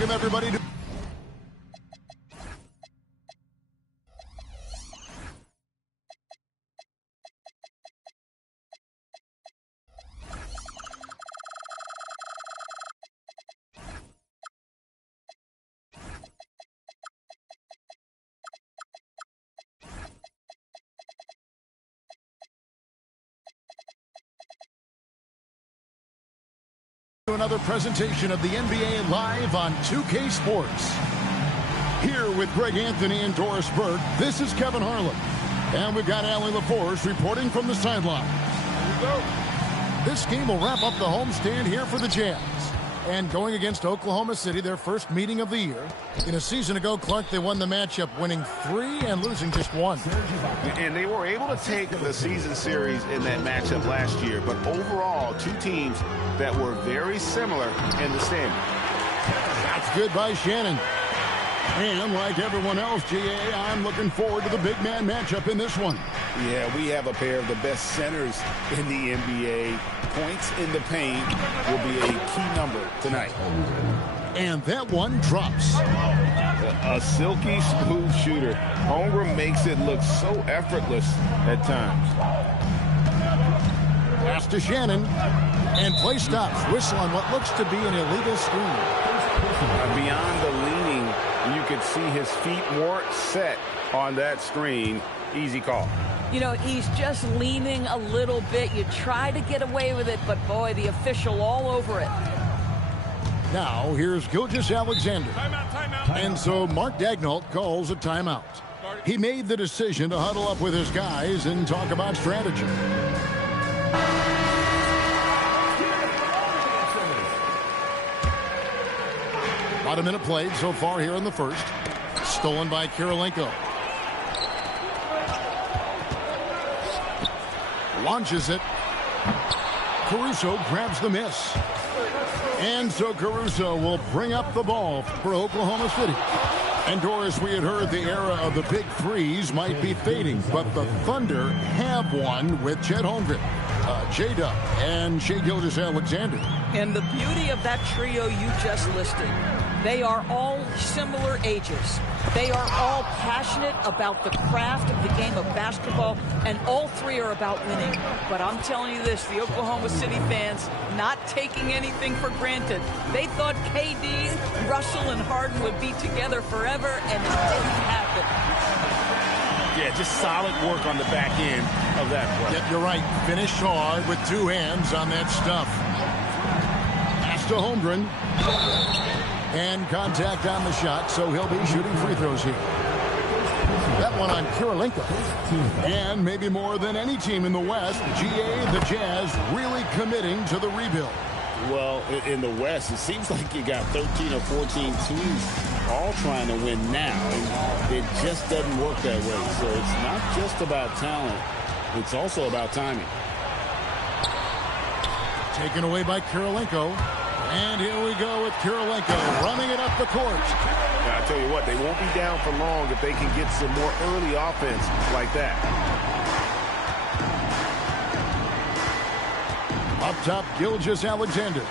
welcome everybody to another presentation of the NBA live on 2K Sports. Here with Greg Anthony and Doris Burke, this is Kevin Harlan. And we've got Allie LaForce reporting from the sideline. Here we go. This game will wrap up the homestand here for the Jazz. And going against Oklahoma City, their first meeting of the year. In a season ago, Clark, they won the matchup, winning 3 and losing just 1. And they were able to take the season series in that matchup last year. But overall, two teams that were very similar in the standing. That's good by Shannon. And like everyone else, GA, I'm looking forward to the big man matchup in this one. Yeah, we have a pair of the best centers in the NBA. Points in the paint will be a key number tonight. And that one drops. A silky smooth shooter. Holmgren makes it look so effortless at times. Pass to Shannon. And play stops. Whistle on what looks to be an illegal screen. Beyond the leaning, you could see his feet more set on that screen. Easy call. You know, he's just leaning a little bit. You try to get away with it, but boy, the official all over it. Now, here's Gilgeous-Alexander. Timeout. And so Mark Daigneault calls a timeout. He made the decision to huddle up with his guys and talk about strategy. About a minute played so far here in the first. Stolen by Kirilenko. Launches it. Caruso grabs the miss. And so Caruso will bring up the ball for Oklahoma City. And Doris, we had heard the era of the big threes might be fading, but the Thunder have one with Chet Holmgren, J-Dub, and Shai Gilgeous-Alexander. And the beauty of that trio you just listed, they are all similar ages. They are all passionate about the craft of the game of basketball, and all three are about winning. But I'm telling you this, the Oklahoma City fans not taking anything for granted. They thought KD, Russell, and Harden would be together forever, and it didn't happen. Yeah, just solid work on the back end of that play. Yep, you're right. Finished hard with 2 hands on that stuff. Pass to Holmgren. And contact on the shot, so he'll be shooting free throws here. That one on Kirilenko. And maybe more than any team in the West, GA, the Jazz, really committing to the rebuild. Well, in the West, it seems like you got 13 or 14 teams all trying to win now. And it just doesn't work that way. So it's not just about talent. It's also about timing. Taken away by Kirilenko. And here we go with Kirilenko running it up the court. Now, I tell you what, they won't be down for long if they can get some more early offense like that. Up top, Gilgeous-Alexander.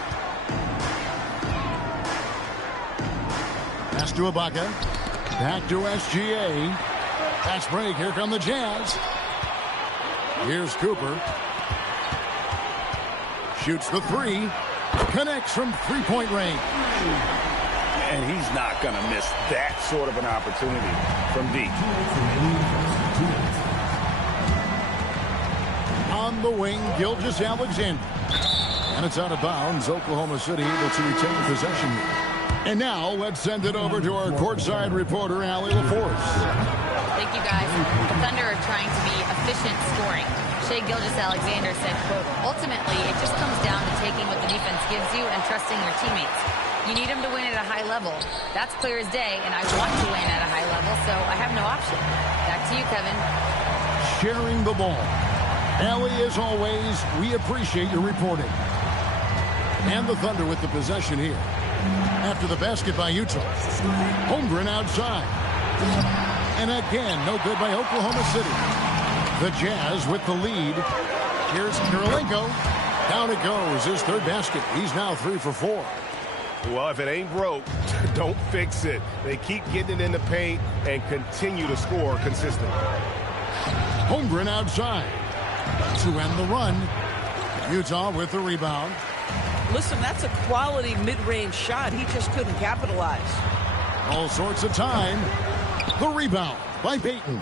Pass to Ibaka. Back to SGA. Fast break. Here come the Jazz. Here's Cooper. Shoots the 3. Connects from three-point range. And he's not going to miss that sort of an opportunity from deep. On the wing, Gilgeous-Alexander. And it's out of bounds. Oklahoma City able to retain possession. And now let's send it over to our courtside reporter, Allie LaForce. Thank you, guys. The Thunder are trying to be efficient scoring. Shai Gilgeous-Alexander said, quote, ultimately, it just comes down to taking what the defense gives you and trusting your teammates. You need them to win at a high level. That's clear as day, and I want to win at a high level, so I have no option. Back to you, Kevin. Sharing the ball. Allie, as always, we appreciate your reporting. And the Thunder with the possession here. After the basket by Utah. Holmgren outside. And again, no good by Oklahoma City. The Jazz with the lead. Here's Kirilenko. Down it goes. His third basket. He's now 3 for 4. Well, if it ain't broke, don't fix it. They keep getting it in the paint and continue to score consistently. Holmgren outside to end the run. Utah with the rebound. Listen, that's a quality mid-range shot. He just couldn't capitalize. All sorts of time. The rebound by Payton.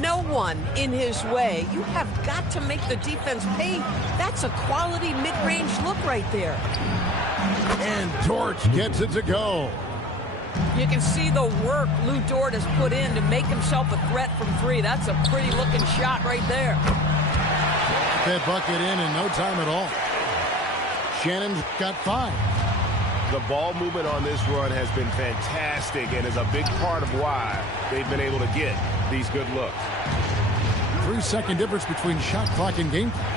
No one in his way. You have got to make the defense pay. That's a quality mid-range look right there. And Dort gets it to go. You can see the work Lou Dort has put in to make himself a threat from three. That's a pretty looking shot right there. That bucket in no time at all. Shannon's got 5. The ball movement on this run has been fantastic and is a big part of why they've been able to get these good looks. 3-second difference between shot clock and game clock.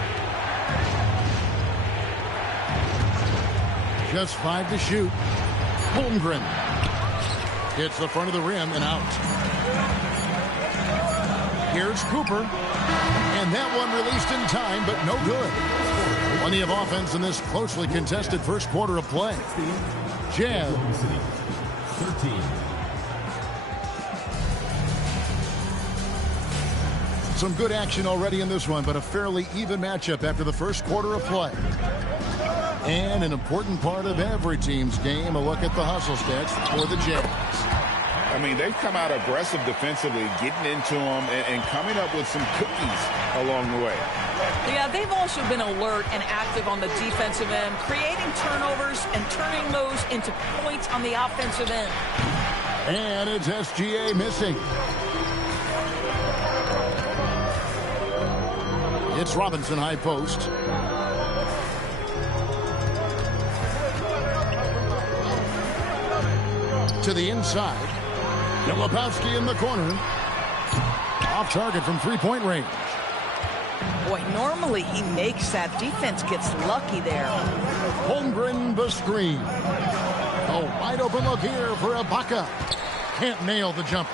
Just 5 to shoot. Holmgren hits the front of the rim and out. Here's Cooper. And that one released in time, but no good. Plenty of offense in this closely contested first quarter of play. Jazz. 13. Some good action already in this one, but a fairly even matchup after the first quarter of play. And an important part of every team's game, a look at the hustle stats for the Jazz. I mean, they've come out aggressive defensively, getting into them and coming up with some cookies along the way. Yeah, they've also been alert and active on the defensive end, creating turnovers and turning those into points on the offensive end. And it's SGA missing. It's Robinson high post. To the inside. Filipowski in the corner. Off target from three-point range. Boy, normally he makes that. Defense gets lucky there. Holmgren the screen. A wide open look here for Ibaka. Can't nail the jumper.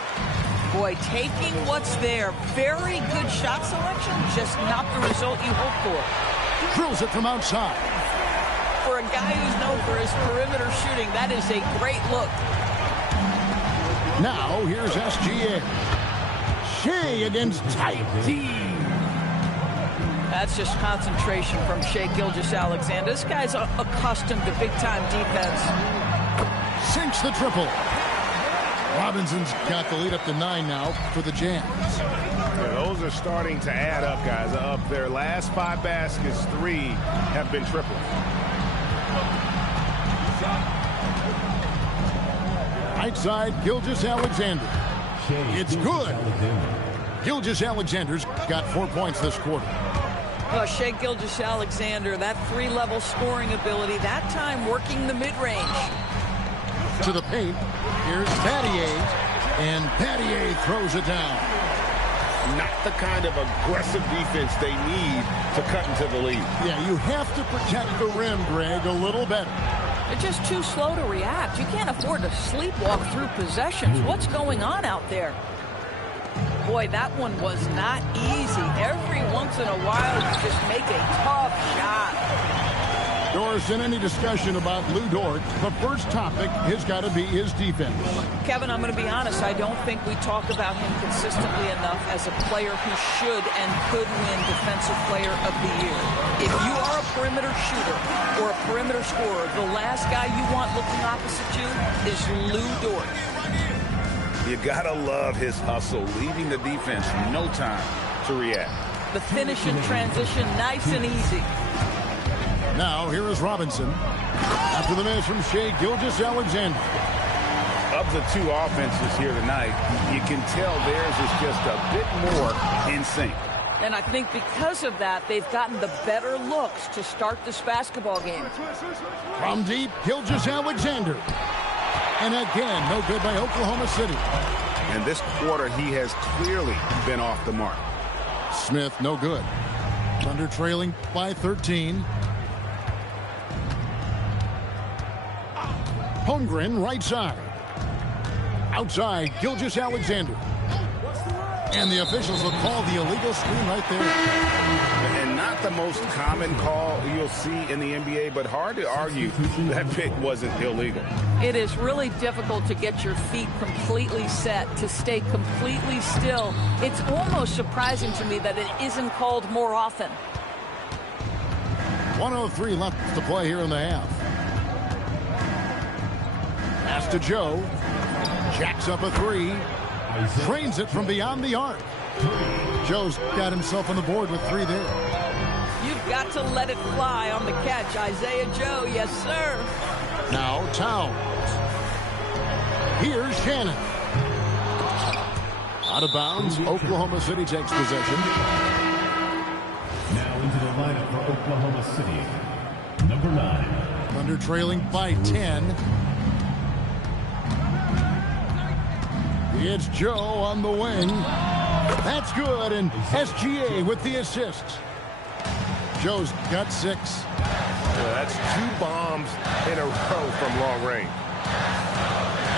Boy, taking what's there. Very good shot selection, just not the result you hope for. Drills it from outside. For a guy who's known for his perimeter shooting, that is a great look. Now, here's SGA. Shea against Tighty. That's just concentration from Shai Gilgeous-Alexander. This guy's accustomed to big-time defense. Sinks the triple. Robinson's got the lead up to 9 now for the Jazz. Yeah, those are starting to add up, guys. Up their last 5 baskets, 3 have been triples. Right side, Gilgeous-Alexander. It's good. Gilgeous-Alexander's got 4 points this quarter. Well, Shai Gilgeous-Alexander, that 3-level scoring ability, that time working the mid-range. To the paint, here's Pattier, and Pattier throws it down. Not the kind of aggressive defense they need to cut into the lead. Yeah, you have to protect the rim, Greg, a little better. They're just too slow to react. You can't afford to sleepwalk through possessions. What's going on out there? Boy, that one was not easy. Every once in a while, you just make a tough shot. Doris, in any discussion about Lou Dort, the first topic has got to be his defense. Kevin, I'm going to be honest. I don't think we talk about him consistently enough as a player who should and could win Defensive Player of the Year. If you are a perimeter shooter or a perimeter scorer, the last guy you want looking opposite you is Lou Dort. You gotta love his hustle, leaving the defense no time to react. The finish in transition, nice and easy. Now, here is Robinson. After the miss from Shai Gilgeous-Alexander. Of the 2 offenses here tonight, you can tell theirs is just a bit more in sync. And I think because of that, they've gotten the better looks to start this basketball game. From deep, Gilgeous-Alexander. And again, no good by Oklahoma City. And this quarter, he has clearly been off the mark. Smith, no good. Thunder trailing by 13. Holmgren, right side. Outside, Gilgeous-Alexander. And the officials will call the illegal screen right there. And not the most common call you'll see in the NBA, but hard to argue that pick wasn't illegal. It is really difficult to get your feet completely set, to stay completely still. It's almost surprising to me that it isn't called more often. 1:03 left to play here in the half. Pass to Joe. Jacks up a three. Trains it from beyond the arc. Joe's got himself on the board with 3 there. You've got to let it fly on the catch, Isaiah Joe. Yes, sir. Now Towns. Here's Shannon. Out of bounds. Oklahoma City takes possession. Now into the lineup for Oklahoma City. Number 9. Thunder trailing by 10. It's Joe on the wing. That's good, and SGA with the assist. Joe's got 6. That's 2 bombs in a row from long range.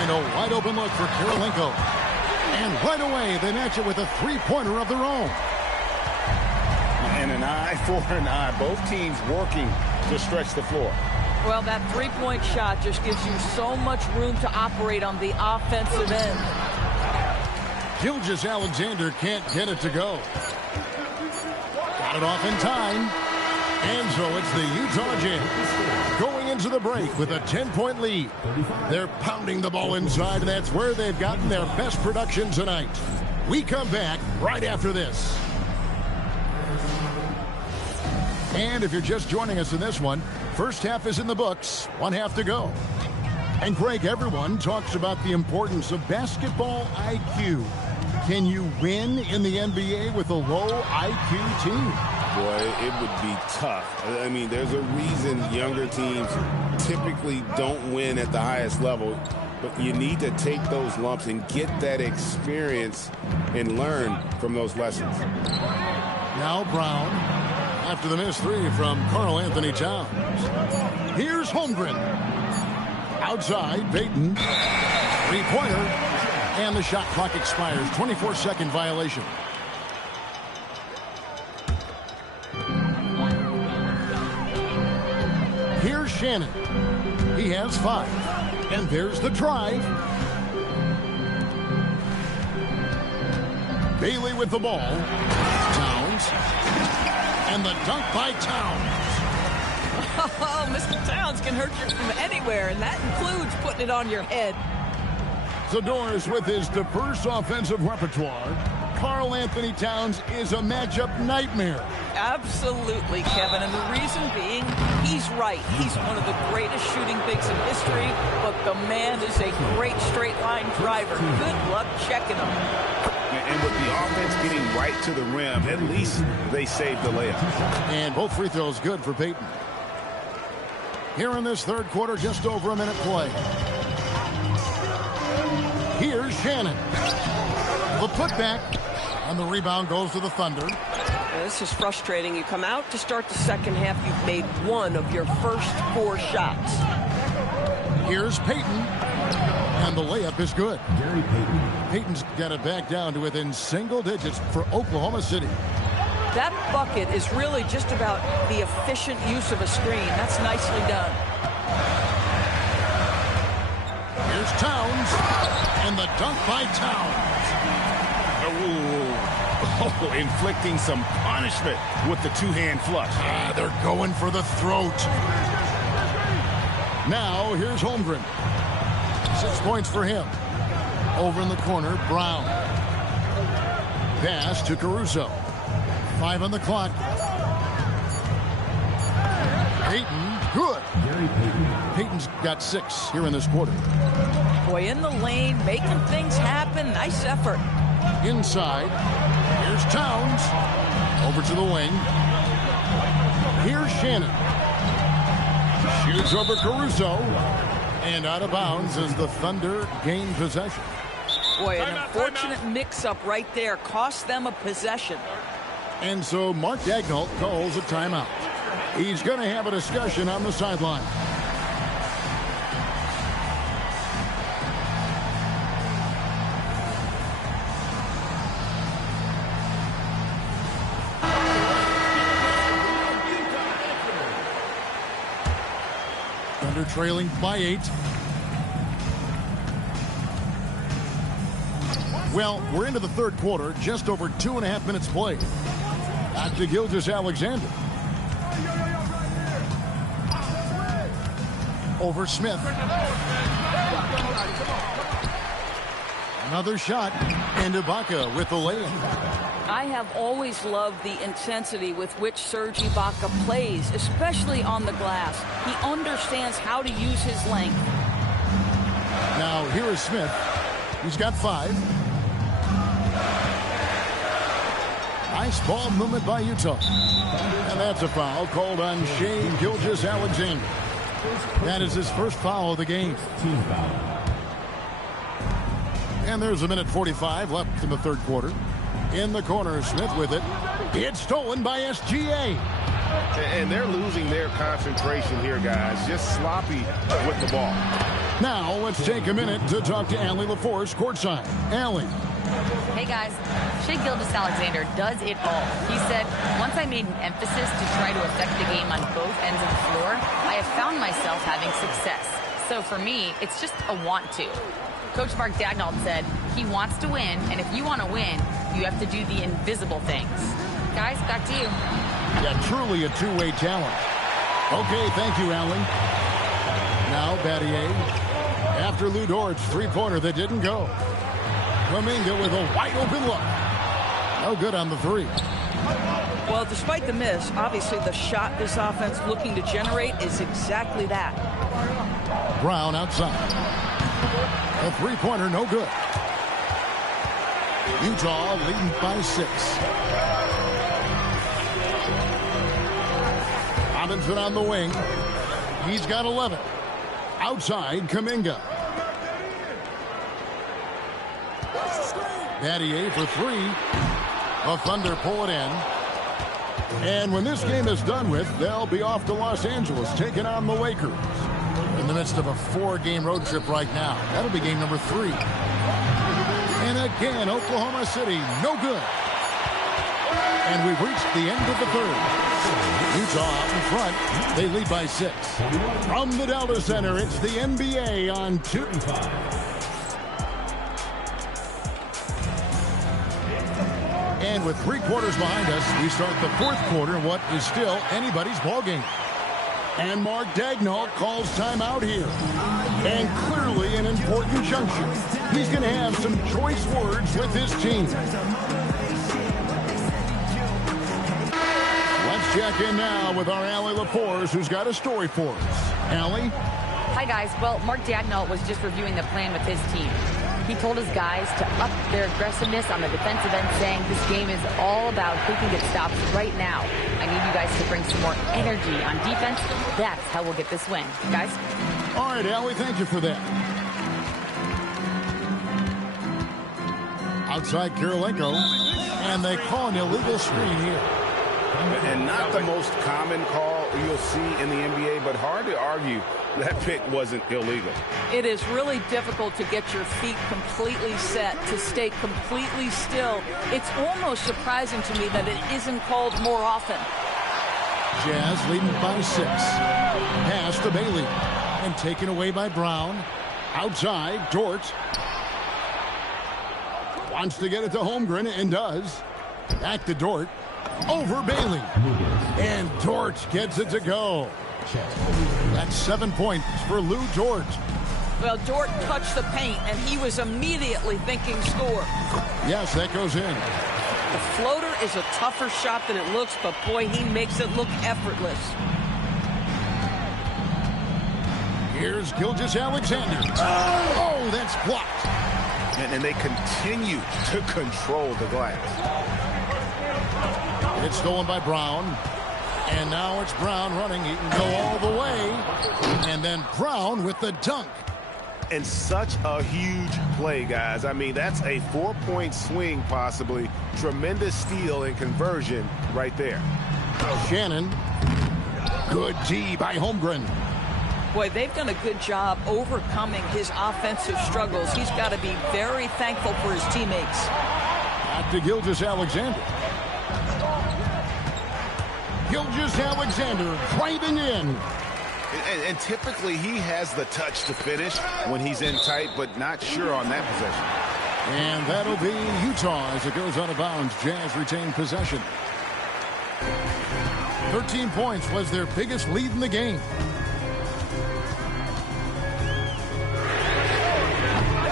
And a wide open look for Karolinko. And right away, they match it with a 3-pointer of their own. And an eye for an eye. Both teams working to stretch the floor. Well, that 3-point shot just gives you so much room to operate on the offensive end. Gilgeous-Alexander can't get it to go. Got it off in time. And so it's the Utah Jazz going into the break with a 10-point lead. They're pounding the ball inside, and that's where they've gotten their best production tonight. We come back right after this. And if you're just joining us in this one, first half is in the books, 1 half to go. And Greg, everyone talks about the importance of basketball IQ. Can you win in the NBA with a low IQ team? Boy, it would be tough. I mean, there's a reason younger teams typically don't win at the highest level. But you need to take those lumps and get that experience and learn from those lessons. Now Brown, after the missed 3 from Karl Anthony Towns. Here's Holmgren. Outside, Payton. 3-pointer. And the shot clock expires. 24-second violation. Here's Shannon. He has 5. And there's the drive. Bailey with the ball. Towns. And the dunk by Towns. Oh, Mr. Towns can hurt you from anywhere, and that includes putting it on your head. Zador's with his diverse offensive repertoire. Karl Anthony Towns is a matchup nightmare. Absolutely, Kevin, and the reason being, he's right. He's one of the greatest shooting bigs in history, but the man is a great straight-line driver. Good luck checking him. And with the offense getting right to the rim, at least they saved the layup. And both free throws good for Payton. Here in this third quarter, just over a minute play. Here's Shannon. The putback. And the rebound goes to the Thunder. This is frustrating. You come out to start the second half, you've made 1 of your first 4 shots. Here's Payton. And the layup is good. Gary Payton. Payton's got it back down to within single digits for Oklahoma City. That bucket is really just about the efficient use of a screen. That's nicely done. Here's Towns. And the dunk by Towns. Oh, inflicting some punishment with the 2-hand flush. They're going for the throat. Now, here's Holmgren. 6 points for him. Over in the corner, Brown. Pass to Caruso. 5 on the clock. Payton, good. Gary Payton. Payton's got 6 here in this quarter. Boy, in the lane, making things happen. Nice effort. Inside. Here's Towns. Over to the wing. Here's Shannon. Shoots over Caruso. And out of bounds as the Thunder gain possession. Boy, an unfortunate mix-up right there. Cost them a possession. And so Mark Daigneault calls a timeout. He's going to have a discussion on the sideline. Alexander trailing by 8. Well, we're into the third quarter, just over 2.5 minutes played. Back to Gilgeous-Alexander. Over Smith. Another shot, and Ibaka with the layup. I have always loved the intensity with which Serge Ibaka plays, especially on the glass. He understands how to use his length. Now, here is Smith. He's got 5. Nice ball movement by Utah. And that's a foul called on Shai Gilgeous-Alexander. That is his first foul of the game. Team foul. And there's a minute 45 left in the third quarter. In the corner, Smith with it. It's stolen by SGA. And they're losing their concentration here, guys. Just sloppy with the ball. Now, let's take a minute to talk to Allie LaForce courtside. Allie. Hey guys, Shai Gilgeous-Alexander does it all. He said, once I made an emphasis to try to affect the game on both ends of the floor, I have found myself having success. So for me, it's just a want to. Coach Mark Daigneault said, he wants to win, and if you want to win, you have to do the invisible things. Guys, back to you. Yeah, truly a two-way challenge. Okay, thank you, Allie. Now, Battier. After Lou Dort's three-pointer that didn't go. Kuminga with a wide-open look. No good on the 3. Well, despite the miss, obviously the shot this offense looking to generate is exactly that. Brown outside. A three-pointer, no good. Utah leading by 6. Robinson on the wing. He's got 11. Outside, Kuminga. Battier for 3. The Thunder pull it in. And when this game is done with, they'll be off to Los Angeles, taking on the Lakers. In the midst of a 4-game road trip right now. That'll be game number 3. And again, Oklahoma City, no good. And we've reached the end of the third. Utah out in front. They lead by 6. From the Delta Center, it's the NBA on 2. And with 3 quarters behind us, we start the fourth quarter in what is still anybody's ballgame. And Mark Daigneault calls timeout here. And clearly an important juncture. He's going to have some choice words with his team. Let's check in now with our Allie LaForce, who's got a story for us. Allie? Hi, guys. Well, Mark Daigneault was just reviewing the plan with his team. He told his guys to up their aggressiveness on the defensive end, saying this game is all about who can get stops right now. I need you guys to bring some more energy on defense. That's how we'll get this win. Guys? All right, Allie, thank you for that. Outside Kirilenko, and they call an illegal screen here. And not the most common call you'll see in the NBA, but hard to argue that pick wasn't illegal. It is really difficult to get your feet completely set, to stay completely still. It's almost surprising to me that it isn't called more often. Jazz leading by 6. Pass to Bailey. And taken away by Brown. Outside, Dort. Wants to get it to Holmgren, and does. Back to Dort. Over Bailey. And Dort gets it to go. That's 7 points for Lou Dort. Well, Dort touched the paint, and he was immediately thinking score. Yes, that goes in. The floater is a tougher shot than it looks, but boy, he makes it look effortless. Here's Gilgeous-Alexander. Oh, that's blocked. And they continue to control the glass. It's stolen by Brown. And now it's Brown running. He can go all the way. And then Brown with the dunk. And such a huge play, guys. I mean, that's a 4-point swing, possibly. Tremendous steal and conversion right there. Shannon. Good D by Holmgren. Boy, they've done a good job overcoming his offensive struggles. He's got to be very thankful for his teammates. Back to Gilgeous-Alexander. Gilgeous-Alexander driving in. And typically he has the touch to finish when he's in tight, but not sure on that possession. And that'll be Utah as it goes out of bounds. Jazz retain possession. 13 points was their biggest lead in the game.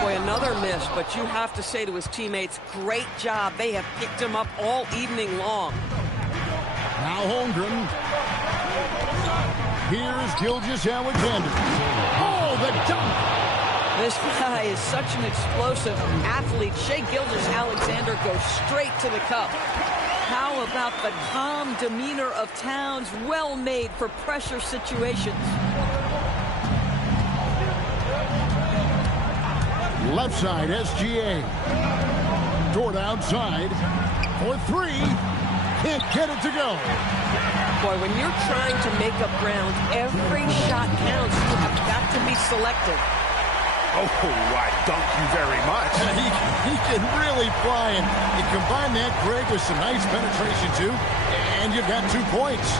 Boy, another miss, but you have to say to his teammates, great job. They have picked him up all evening long. Now Holmgren. Here's Gilgeous-Alexander. Oh, the dunk! This guy is such an explosive athlete. Shai Gilgeous-Alexander goes straight to the cup. How about the calm demeanor of Towns? Well made for pressure situations. Left side, SGA. Toward outside. For three. Can't get it to go. Boy, when you're trying to make up ground, every shot counts. You have got to be selective. Oh, I dunk you very much. He can really fly, and you combine that, Greg, with some nice penetration, too, and you've got 2 points.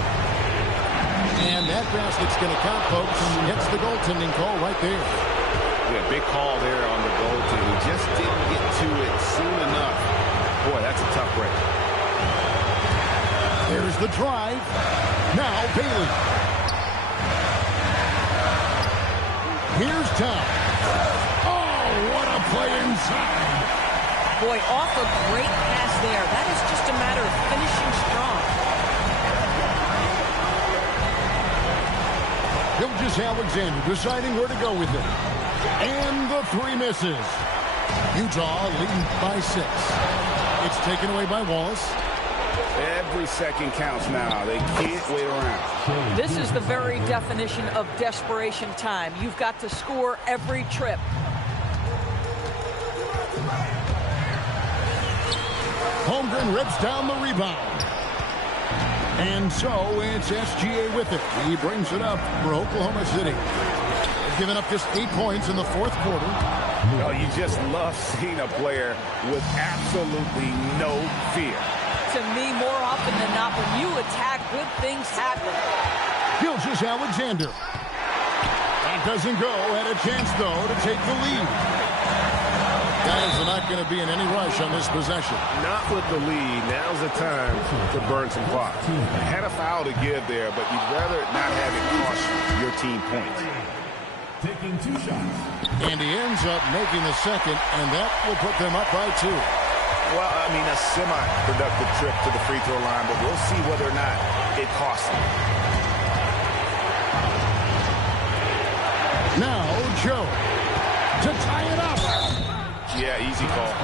And that basket's going to count, folks. Hits the goaltending call right there. Yeah, big call there on the goaltending. He just didn't get to it soon enough. Boy, that's a tough break. There's the drive. Now Bailey. Here's Towns. Oh, what a play inside. Boy, off a great pass there. That is just a matter of finishing strong. Gilgeous-Alexander deciding where to go with it. And the 3 misses. Utah leading by 6. It's taken away by Wallace. Every second counts now. They can't wait around. This is the very definition of desperation time. You've got to score every trip. Holmgren rips down the rebound. And so it's SGA with it. He brings it up for Oklahoma City. They've given up just 8 points in the 4th quarter. Oh, you just love seeing a player with absolutely no fear. To me, more often than not, when you attack, good things happen. Gilgeous-Alexander. That doesn't go. Had a chance, though, to take the lead. Guys are not going to be in any rush on this possession. Not with the lead. Now's the time to burn some clock. Had a foul to give there, but you'd rather not have it cost your team points. Taking 2 shots. And he ends up making the second, and that will put them up by 2. Well, I mean, a semi-productive trip to the free throw line, but we'll see whether or not it costs them. Now, Joe to tie it up. Yeah, easy call.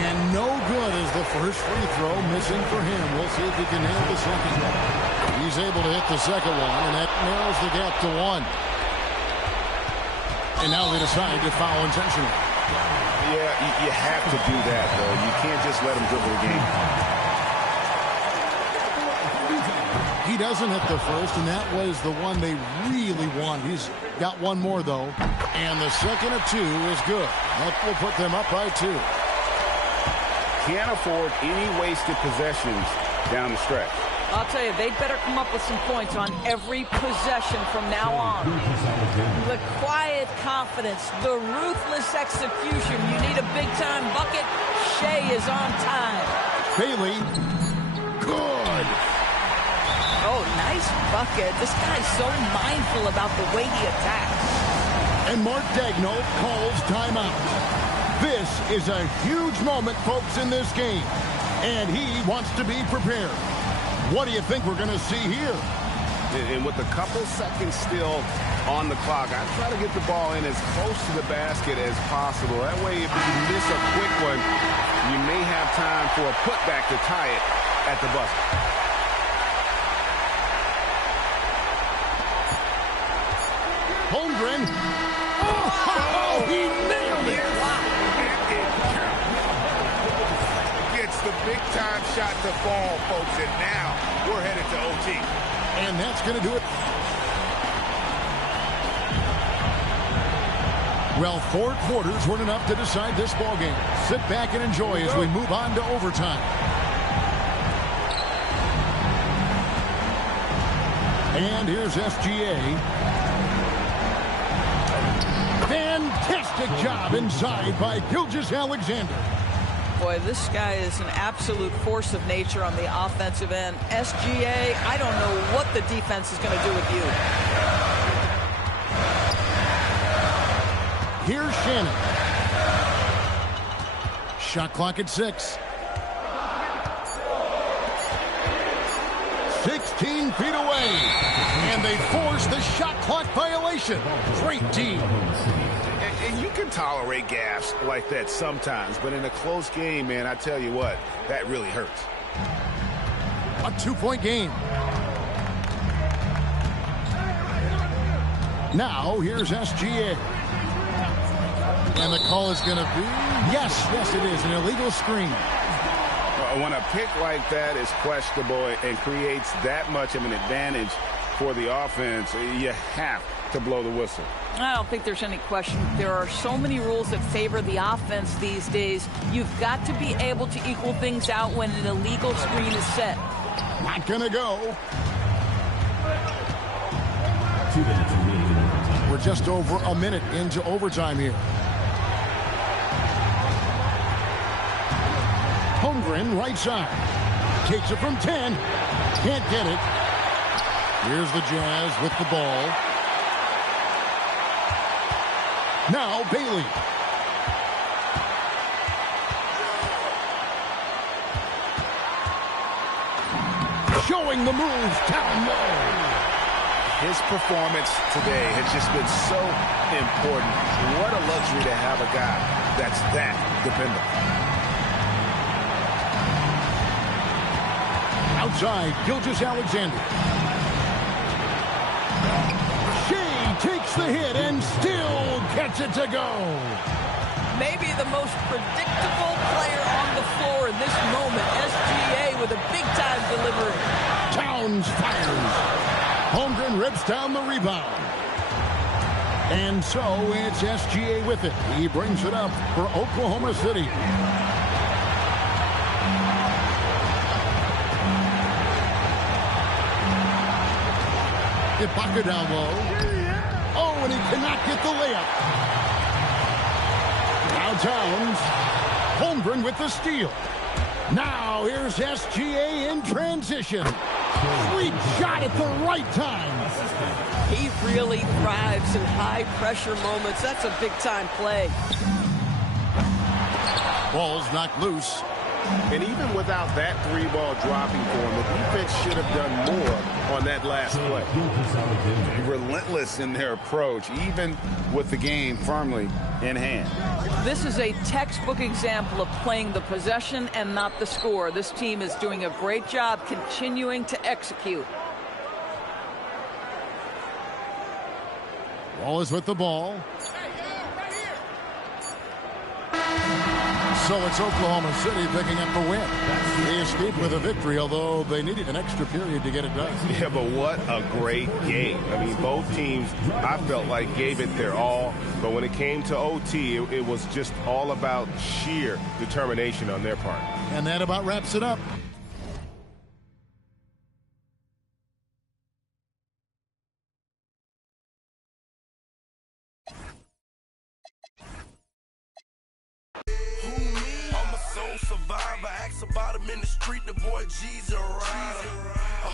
And no good is the first free throw missing for him. We'll see if he can nail the second one. He's able to hit the second one, and that narrows the gap to 1. And now they decide to foul intentionally. Yeah, you have to do that, though. You can't just let him dribble the game. He doesn't hit the first, and that was the one they really wanted. He's got one more, though. And the second of 2 is good. That will put them up by 2. Can't afford any wasted possessions down the stretch. I'll tell you, they better come up with some points on every possession from now on. The quiet confidence, the ruthless execution. You need a big-time bucket. Shai is on time. Bailey, good. Oh, nice bucket. This guy's so mindful about the way he attacks. And Mark Daigneault calls timeout. This is a huge moment, folks, in this game. And he wants to be prepared. What do you think we're going to see here? And with a couple seconds still on the clock, I try to get the ball in as close to the basket as possible. That way, if you miss a quick one, you may have time for a putback to tie it at the buzzer. Holmgren. Oh, he nailed it. Gets the big-time shot to fall, folks, and now we're headed to OT. And that's going to do it. Well, 4 quarters weren't enough to decide this ballgame. Sit back and enjoy as we move on to overtime. And here's SGA. Fantastic job inside by Gilgeous-Alexander. Boy, this guy is an absolute force of nature on the offensive end. SGA, I don't know what the defense is going to do with you. Here's Shannon. Shot clock at 6. 16 feet away. And they force the shot clock violation. Great team. And you can tolerate gaffes like that sometimes, but in a close game, man, I tell you what, that really hurts. A 2-point game. Now, here's SGA. And the call is going to be, yes, it is, an illegal screen. When a pick like that is questionable and creates that much of an advantage for the offense, you have to blow the whistle. I don't think there's any question. There are so many rules that favor the offense these days. You've got to be able to equal things out when an illegal screen is set. Not going to go. 2 minutes remaining in overtime. We're just over a minute into overtime here. Holmgren, right side. Takes it from 10. Can't get it. Here's the Jazz with the ball. Now Bailey. Showing the moves down low. His performance today has just been so important. What a luxury to have a guy that's that dependable. Outside, Gilgeous-Alexander. Shea takes the hit and still gets it to go. Maybe the most predictable player on the floor in this moment. SGA with a big-time delivery. Towns fires. Holmgren rips down the rebound. And so it's SGA with it. He brings it up for Oklahoma City. Ibaka down low. Oh, and he cannot get the layup. Now Towns. Holmgren with the steal. Now here's SGA in transition. Sweet shot at the right time. He really thrives in high-pressure moments. That's a big-time play. Ball's knocked loose. And even without that 3-ball dropping for him, the defense should have done more on that last play. Relentless in their approach, even with the game firmly in hand. This is a textbook example of playing the possession and not the score. This team is doing a great job continuing to execute. Wallace with the ball. So it's Oklahoma City picking up the win. They escaped with a victory, although they needed an extra period to get it done. Yeah, but what a great game. I mean, both teams, I felt like, gave it their all. But when it came to OT, it was just all about sheer determination on their part. And that about wraps it up. Survivor, ask about him in the street, the boy G's a rider.